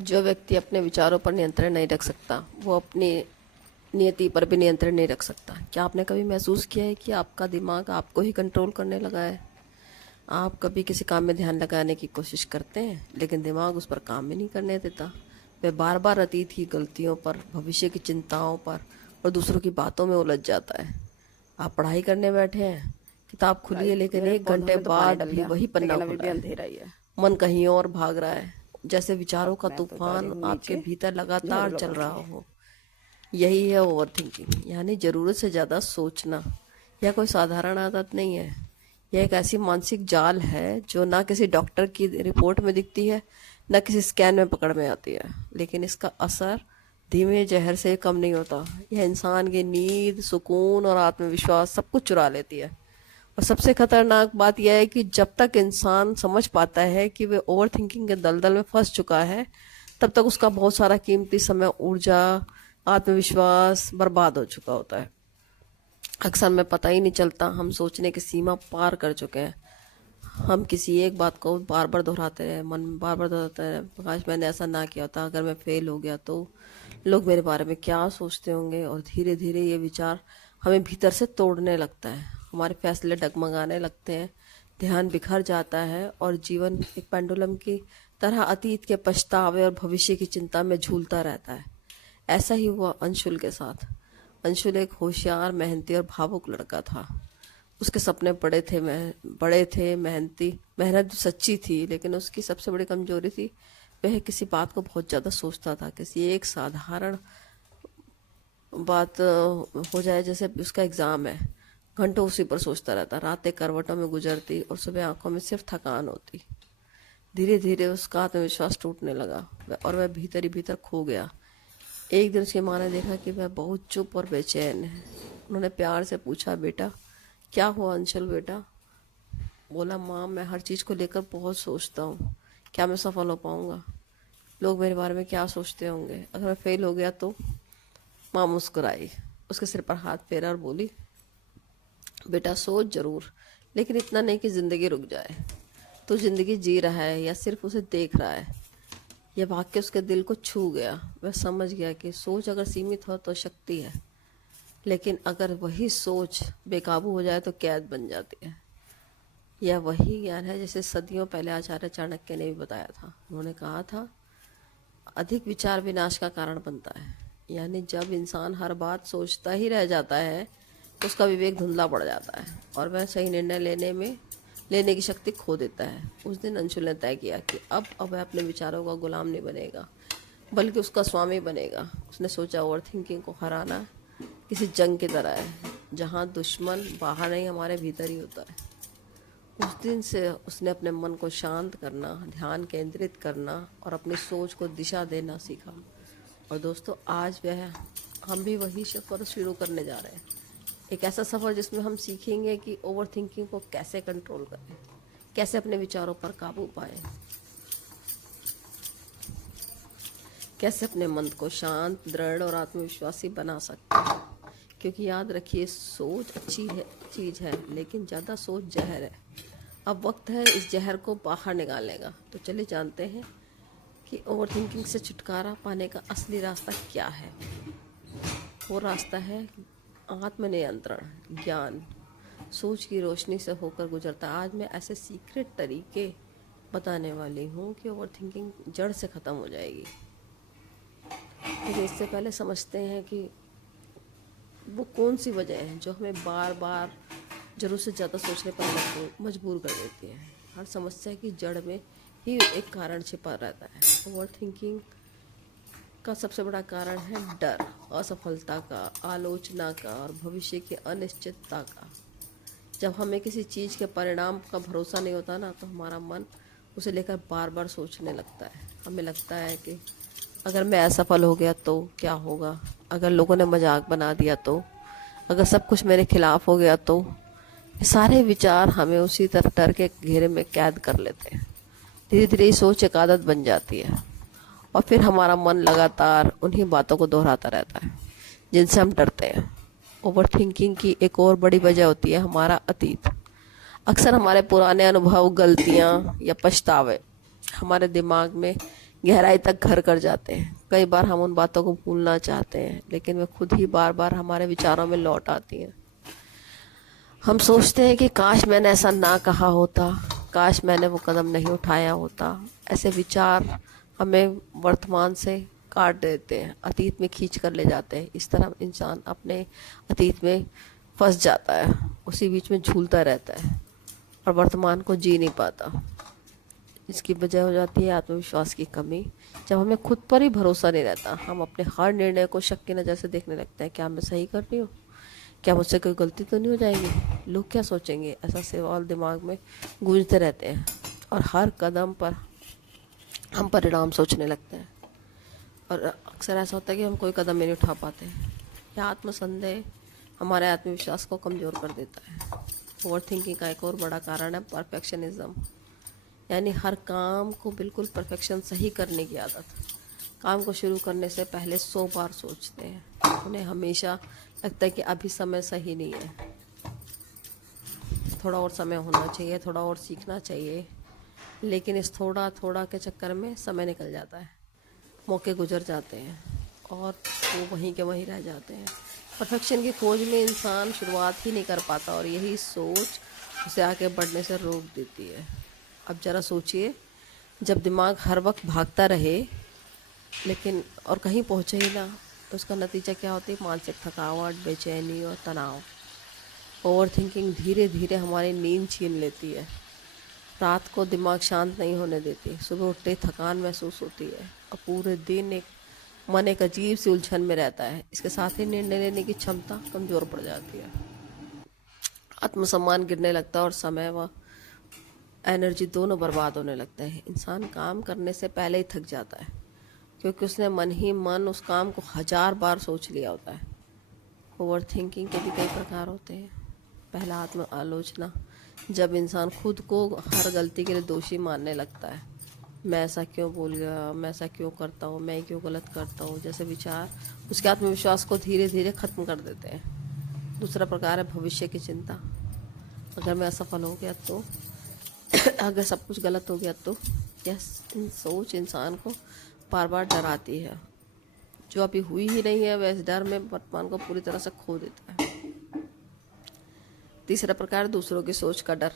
जो व्यक्ति अपने विचारों पर नियंत्रण नहीं रख सकता वो अपनी नियति पर भी नियंत्रण नहीं रख सकता। क्या आपने कभी महसूस किया है कि आपका दिमाग आपको ही कंट्रोल करने लगा है? आप कभी किसी काम में ध्यान लगाने की कोशिश करते हैं लेकिन दिमाग उस पर काम ही नहीं करने देता। वह बार बार अतीत की गलतियों पर, भविष्य की चिंताओं पर और दूसरों की बातों में उलझ जाता है। आप पढ़ाई करने बैठे हैं, किताब खुली है, राइट। लेकिन मेरे एक पौधों घंटे में तो पानी बाद डल भी गया, वही पन्ना लेकिन अभी खुला भी है। अंधेरा ही है। मन कहीं और भाग रहा है, जैसे विचारों अब का मैं तो जा रही तूफान हूँ आपके नीचे भीतर लगातार झाड़ू चल लगा रहा के। हो। यही है ओवर थिंकिंग, यानी ज़रूरत से ज़्यादा सोचना। यह कोई साधारण आदत नहीं है। यह एक ऐसी मानसिक जाल है जो ना किसी डॉक्टर की रिपोर्ट में दिखती है, ना किसी स्कैन में पकड़ में आती है, लेकिन इसका असर धीमे जहर से कम नहीं होता। यह इंसान की नींद, सुकून और आत्मविश्वास सब कुछ चुरा लेती है। और सबसे खतरनाक बात यह है कि जब तक इंसान समझ पाता है कि वह ओवर थिंकिंग के दलदल में फंस चुका है, तब तक उसका बहुत सारा कीमती समय, ऊर्जा, आत्मविश्वास बर्बाद हो चुका होता है। अक्सर में पता ही नहीं चलता हम सोचने की सीमा पार कर चुके हैं। हम किसी एक बात को बार बार दोहराते रहे, मन में बार बार दोहराते रहे, काश मैंने ऐसा ना किया होता, अगर मैं फेल हो गया तो लोग मेरे बारे में क्या सोचते होंगे। और धीरे धीरे ये विचार हमें भीतर से तोड़ने लगता है, हमारे फैसले डगमगाने लगते हैं, ध्यान बिखर जाता है और जीवन एक पेंडुलम की तरह अतीत के पछतावे और भविष्य की चिंता में झूलता रहता है। ऐसा ही हुआ अंशुल के साथ। अंशुल एक होशियार, मेहनती और भावुक लड़का था। उसके सपने बड़े थे, मेहनत सच्ची थी, लेकिन उसकी सबसे बड़ी कमजोरी थी, वह किसी बात को बहुत ज़्यादा सोचता था। किसी एक साधारण बात हो जाए, जैसे उसका एग्ज़ाम है, घंटों उसी पर सोचता रहता। रातें करवटों में गुजरती और सुबह आंखों में सिर्फ थकान होती। धीरे धीरे उसका आत्मविश्वास टूटने लगा और वह भीतर ही भीतर खो गया। एक दिन उसकी माँ ने देखा कि वह बहुत चुप और बेचैन है। उन्होंने प्यार से पूछा, बेटा क्या हुआ अंशुल बेटा? बोला, माँ मैं हर चीज़ को लेकर बहुत सोचता हूँ, क्या मैं सफल हो पाऊँगा? लोग मेरे बारे में क्या सोचते होंगे? अगर मैं फेल हो गया तो? माँ मुस्कुराई, उसके सिर पर हाथ फेरा और बोली, बेटा सोच जरूर, लेकिन इतना नहीं कि ज़िंदगी रुक जाए। तो ज़िंदगी जी रहा है या सिर्फ उसे देख रहा है? यह वाक्य उसके दिल को छू गया। वह समझ गया कि सोच अगर सीमित हो तो शक्ति है, लेकिन अगर वही सोच बेकाबू हो जाए तो कैद बन जाती है। यह वही ज्ञान है जिसे सदियों पहले आचार्य चाणक्य ने भी बताया था। उन्होंने कहा था, अधिक विचार विनाश का कारण बनता है। यानी जब इंसान हर बात सोचता ही रह जाता है तो उसका विवेक धुंधला पड़ जाता है और वह सही निर्णय लेने की शक्ति खो देता है। उस दिन अंशुल ने तय किया कि अब वह अपने विचारों का गुलाम नहीं बनेगा, बल्कि उसका स्वामी बनेगा। उसने सोचा, ओवर थिंकिंग को हराना किसी जंग की तरह है, जहाँ दुश्मन बाहर नहीं हमारे भीतर ही होता है। उस दिन से उसने अपने मन को शांत करना, ध्यान केंद्रित करना और अपनी सोच को दिशा देना सीखा। और दोस्तों, आज हम भी वही सफ़र शुरू करने जा रहे हैं। एक ऐसा सफ़र जिसमें हम सीखेंगे कि ओवर थिंकिंग को कैसे कंट्रोल करें, कैसे अपने विचारों पर काबू पाएं, कैसे अपने मन को शांत, दृढ़ और आत्मविश्वासी बना सकते हैं। क्योंकि याद रखिए, सोच अच्छी है चीज़ है, लेकिन ज़्यादा सोच जहर है। अब वक्त है इस जहर को बाहर निकालने का। तो चलिए जानते हैं कि ओवर थिंकिंग से छुटकारा पाने का असली रास्ता क्या है। वो रास्ता है आत्मनियंत्रण, ज्ञान, सोच की रोशनी से होकर गुजरता। आज मैं ऐसे सीक्रेट तरीके बताने वाली हूँ कि ओवर थिंकिंग जड़ से ख़त्म हो जाएगी। लेकिन इससे पहले समझते हैं कि वो कौन सी वजह है जो हमें बार बार ज़रूरत से ज़्यादा सोचने पर मजबूर कर देती है। हर समस्या की जड़ में ही एक कारण छिपा रहता है। ओवर थिंकिंग का सबसे बड़ा कारण है डर, असफलता का, आलोचना का और भविष्य की अनिश्चितता का। जब हमें किसी चीज़ के परिणाम का भरोसा नहीं होता ना, तो हमारा मन उसे लेकर बार बार सोचने लगता है। हमें लगता है कि अगर मैं असफल हो गया तो क्या होगा, अगर लोगों ने मजाक बना दिया तो, अगर सब कुछ मेरे खिलाफ हो गया तो। ये सारे विचार हमें उसी तरह डर के घेरे में कैद कर लेते हैं। धीरे धीरे ये सोच एक आदत बन जाती है और फिर हमारा मन लगातार उन्हीं बातों को दोहराता रहता है जिनसे हम डरते हैं। ओवर थिंकिंग की एक और बड़ी वजह होती है हमारा अतीत। अक्सर हमारे पुराने अनुभव, गलतियाँ या पछतावे हमारे दिमाग में गहराई तक घर कर जाते हैं। कई बार हम उन बातों को भूलना चाहते हैं, लेकिन वे खुद ही बार बार हमारे विचारों में लौट आती हैं। हम सोचते हैं कि काश मैंने ऐसा ना कहा होता, काश मैंने वो कदम नहीं उठाया होता। ऐसे विचार हमें वर्तमान से काट देते हैं, अतीत में खींच कर ले जाते हैं। इस तरह इंसान अपने अतीत में फंस जाता है, उसी बीच में झूलता रहता है और वर्तमान को जी नहीं पाता। इसकी वजह हो जाती है आत्मविश्वास की कमी। जब हमें खुद पर ही भरोसा नहीं रहता, हम अपने हर निर्णय को शक की नज़र से देखने लगते हैं। क्या मैं सही कर रही हूँ? क्या मुझसे कोई गलती तो नहीं हो जाएगी? लोग क्या सोचेंगे? ऐसा सवाल दिमाग में गूंजते रहते हैं और हर कदम पर हम परिणाम सोचने लगते हैं। और अक्सर ऐसा होता है कि हम कोई कदम नहीं उठा पाते। यह आत्मसंदेह हमारे आत्मविश्वास को कमज़ोर कर देता है। ओवर थिंकिंग का एक और बड़ा कारण है परफेक्शनिज्म, यानी हर काम को बिल्कुल परफेक्शन सही करने की आदत। काम को शुरू करने से पहले 100 बार सोचते हैं। उन्हें हमेशा लगता है कि अभी समय सही नहीं है, थोड़ा और समय होना चाहिए, थोड़ा और सीखना चाहिए। लेकिन इस थोड़ा थोड़ा के चक्कर में समय निकल जाता है, मौके गुजर जाते हैं और वो वहीं के वहीं रह जाते हैं। परफेक्शन की खोज में इंसान शुरुआत ही नहीं कर पाता और यही सोच उसे आगे बढ़ने से रोक देती है। अब ज़रा सोचिए, जब दिमाग हर वक्त भागता रहे लेकिन और कहीं पहुँचे ही ना, तो उसका नतीजा क्या होती है? मानसिक थकावट, बेचैनी और तनाव। ओवर थिंकिंग धीरे धीरे हमारी नींद छीन लेती है, रात को दिमाग शांत नहीं होने देती, सुबह उठते थकान महसूस होती है और पूरे दिन मन एक अजीब सी उलझन में रहता है। इसके साथ ही निर्णय लेने की क्षमता कमज़ोर पड़ जाती है, आत्मसम्मान गिरने लगता है और समय व एनर्जी दोनों बर्बाद होने लगते हैं। इंसान काम करने से पहले ही थक जाता है, क्योंकि उसने मन ही मन उस काम को 1000 बार सोच लिया होता है। ओवर थिंकिंग के भी कई प्रकार होते हैं। पहला, आत्म आलोचना, जब इंसान खुद को हर गलती के लिए दोषी मानने लगता है। मैं ऐसा क्यों बोल गया, मैं ऐसा क्यों करता हूँ, मैं क्यों गलत करता हूँ, जैसे विचार उसके आत्मविश्वास को धीरे धीरे ख़त्म कर देते हैं। दूसरा प्रकार है भविष्य की चिंता। अगर मैं असफल हो गया तो अगर सब कुछ गलत हो गया तो यह सोच इंसान को बार बार डराती है। जो अभी हुई ही नहीं है, वह इस डर में वर्तमान को पूरी तरह से खो देता है। तीसरा प्रकार, दूसरों की सोच का डर।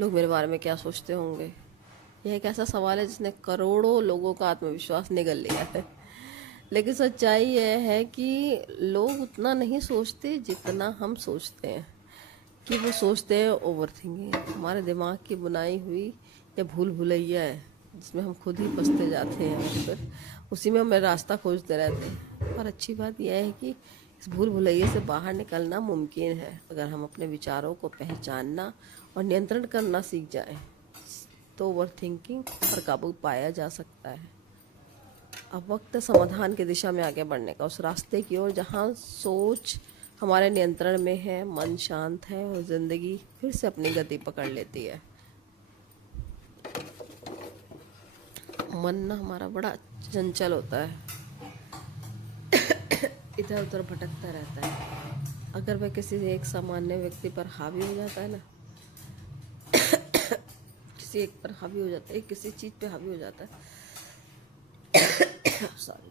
लोग मेरे बारे में क्या सोचते होंगे? यह एक ऐसा सवाल है जिसने करोड़ों लोगों का आत्मविश्वास निगल लिया है। लेकिन सच्चाई यह है कि लोग उतना नहीं सोचते जितना हम सोचते हैं। कि वो सोचते हैं ओवर थिंकिंग हमारे दिमाग की बनाई हुई या भूल भुलैया है, जिसमें हम खुद ही फंसते जाते हैं और फिर उसी में हमें रास्ता खोजते रहते हैं। पर अच्छी बात यह है कि इस भूल भुलैया से बाहर निकलना मुमकिन है, अगर हम अपने विचारों को पहचानना और नियंत्रण करना सीख जाएं, तो ओवर थिंकिंग पर काबू पाया जा सकता है। अब वक्त है समाधान की दिशा में आगे बढ़ने का, उस रास्ते की ओर जहाँ सोच हमारे नियंत्रण में है, मन शांत है और ज़िंदगी फिर से अपनी गति पकड़ लेती है। मन ना हमारा बड़ा चंचल होता है, इधर उधर भटकता रहता है। अगर वह किसी एक सामान्य व्यक्ति पर हावी हो जाता है ना, किसी एक पर हावी हो जाता है, किसी चीज़ पे हावी हो जाता है सॉरी,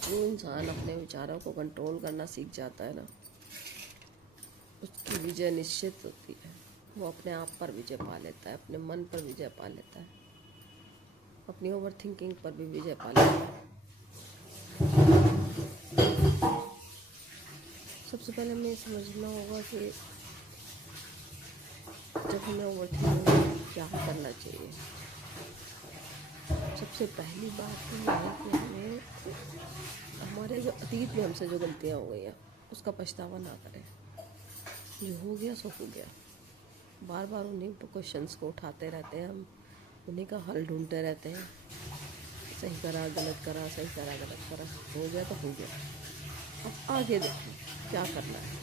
जो इंसान अपने विचारों को कंट्रोल करना सीख जाता है ना, उसकी विजय निश्चित होती है। वो अपने आप पर विजय पा लेता है, अपने मन पर विजय पा लेता है, अपनी ओवर थिंकिंग पर भी विजय पा लेता है। सबसे पहले हमें समझना होगा कि जब हमें ओवर थिंकिंग क्या करना चाहिए। सबसे पहली बात तो यह है कि हमें हमारे जो अतीत में हमसे जो गलतियाँ हो गई हैं उसका पछतावा ना करें। जो हो गया सो हो गया, बार बार उन्हीं क्वेश्चंस को उठाते रहते हैं, हम उन्हीं का हल ढूंढते रहते हैं। सही करा, गलत करा, सही करा, गलत करा, हो गया तो हो गया, अब आगे देखो क्या करना है।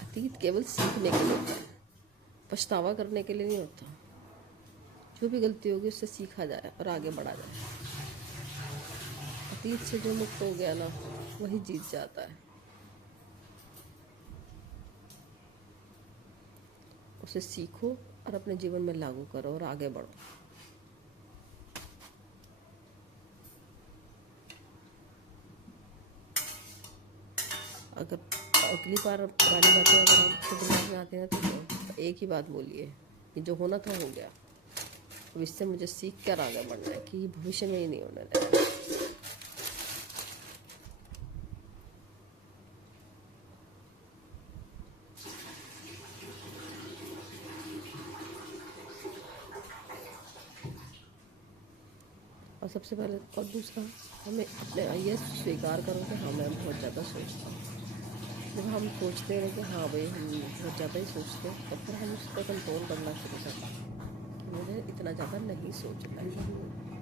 अतीत केवल सीखने के लिए होता है, पछतावा करने के लिए नहीं होता। जो भी गलती होगी उससे सीखा जाए और आगे बढ़ा जाए। अतीत से जो मुक्त हो गया ना, वही जीत जाता है। उसे सीखो और अपने जीवन में लागू करो और आगे बढ़ो। अगर अगली बार पुरानी बातें अगर आपको दिमाग में आती है तो एक ही बात बोलिए कि जो होना था हो गया, अब इससे मुझे सीख कर आगे बढ़ना है कि भविष्य में ही नहीं होने देना। और सबसे पहले और दूसरा, हमें अपने ये स्वीकार करो कि हाँ मैं बहुत ज़्यादा सोचता हूँ। जब हम सोचते हैं कि हाँ भाई हम बहुत ज़्यादा ही सोचते हैं, तो फिर हम उस पर कंट्रोल करना शुरू करते हैं कि मुझे इतना ज़्यादा नहीं सोचना है।